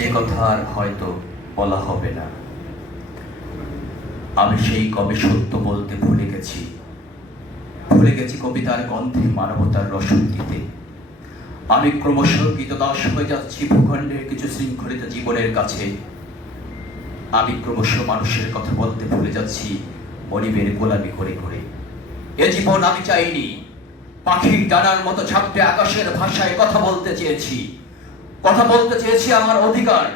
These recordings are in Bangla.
যে কথা আর হয়তো বলা হবে না। আমি সেই কবে সত্য বলতে ভুলে গেছি। ভুলে গেছি কবিতার গন্ধে মানবতার রসদ দিতে। আমি ক্রমশ গীতদাস হয়ে যাচ্ছি ভূখণ্ডের কিছু শৃঙ্খলিত জীবনের কাছে। আমি ক্রমশ মানুষের কথা বলতে ভুলে যাচ্ছি মনিবের গোলামি করে করে। এ জীবন আমি চাইনি। পাখির ডানার মতো ঝাপটে আকাশের ভাষায় কথা বলতে চেয়েছি। কথা বলতে চেয়েছি আমার অধিকার,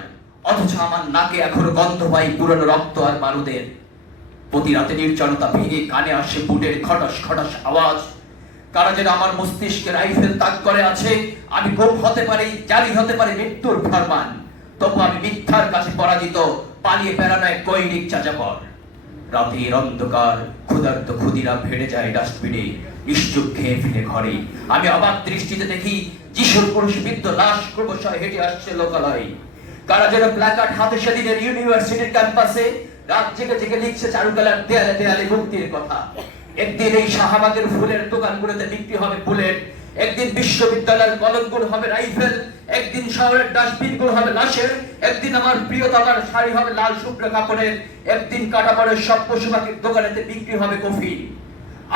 অথচ আমার নাকে এখনও গন্ধ পাই পুরনো রক্ত আর বারুদের। প্রতি রাতে নির্জনতা ভেঙে কানে আসে বুটের খটাস খটাস আওয়াজ। কারা যেন আমার মস্তিষ্কে রাইফেল তাক করে আছে, আমি গোপ হতে পারি জারি হতে পারি মৃত্যুর ফরমান। তবু আমি মিথ্যার কাছে পরাজিত, পালিয়ে বেড়ানো এক কৈরিক চাচাপর রাতের অন্ধকার, ক্ষুধার্ত ক্ষুদিরা ভেড়ে যায় ডাস্টবিনে নিশ্চুপ খেয়ে ফিরে ঘরে। আমি অবাক দৃষ্টিতে দেখি যিশুর লাশ ক্রমশ হেঁটে আসছে লোকালয়। কারা যেন প্ল্যাকার্ড হাতে ইউনিভার্সিটির ক্যাম্পাসে রাত জেগে জেগে লিখছে দেয়ালে দেয়ালে মুক্তির কথা। একদিন এই শাহবাগের ফুলের দোকানগুলোতে বিক্রি হবে বুলেট একদিন বিশ্ববিদ্যালয়ের কলমগুলো হবে রাইফেল, একদিন শহরের ডাস্টবিনগুলো হবে লাশের, একদিন আমার প্রিয়তমার শাড়ি হবে লাল শুভ্র কাপড়ের, একদিন কাটাপাড়ের সব পশু পাখির দোকানেতে বিক্রি হবে কফি।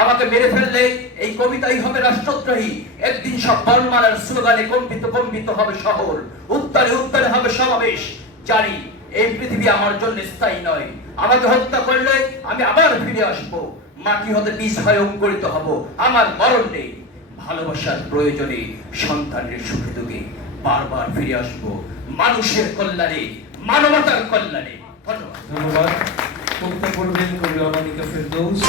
আমাকে মেরে ফেললে এই কবিতাই হবে রাষ্ট্রদ্রোহী। একদিন সব বর্ণমালার স্লোগানে কম্পিত কম্পিত হবে শহর। উত্তরে উত্তরে হবে সমাবেশ। জানি, এই পৃথিবী আমার জন্য স্থায়ী নয়। আমাকে হত্যা করলে আমি আবার ফিরে আসব। মাটি হতে বীজ হয়ে অঙ্কুরিত হব? আমার মরণ নেই। ভালোবাসার প্রয়োজনে সন্তানের সুখে দুঃখে বারবার ফিরে আসব। মানুষের কল্যাণে, মানবতার কল্যাণে। ধন্যবাদ। ধন্যবাদ। বক্তব্য করবেন কবি অনামিকা ফেরদৌস।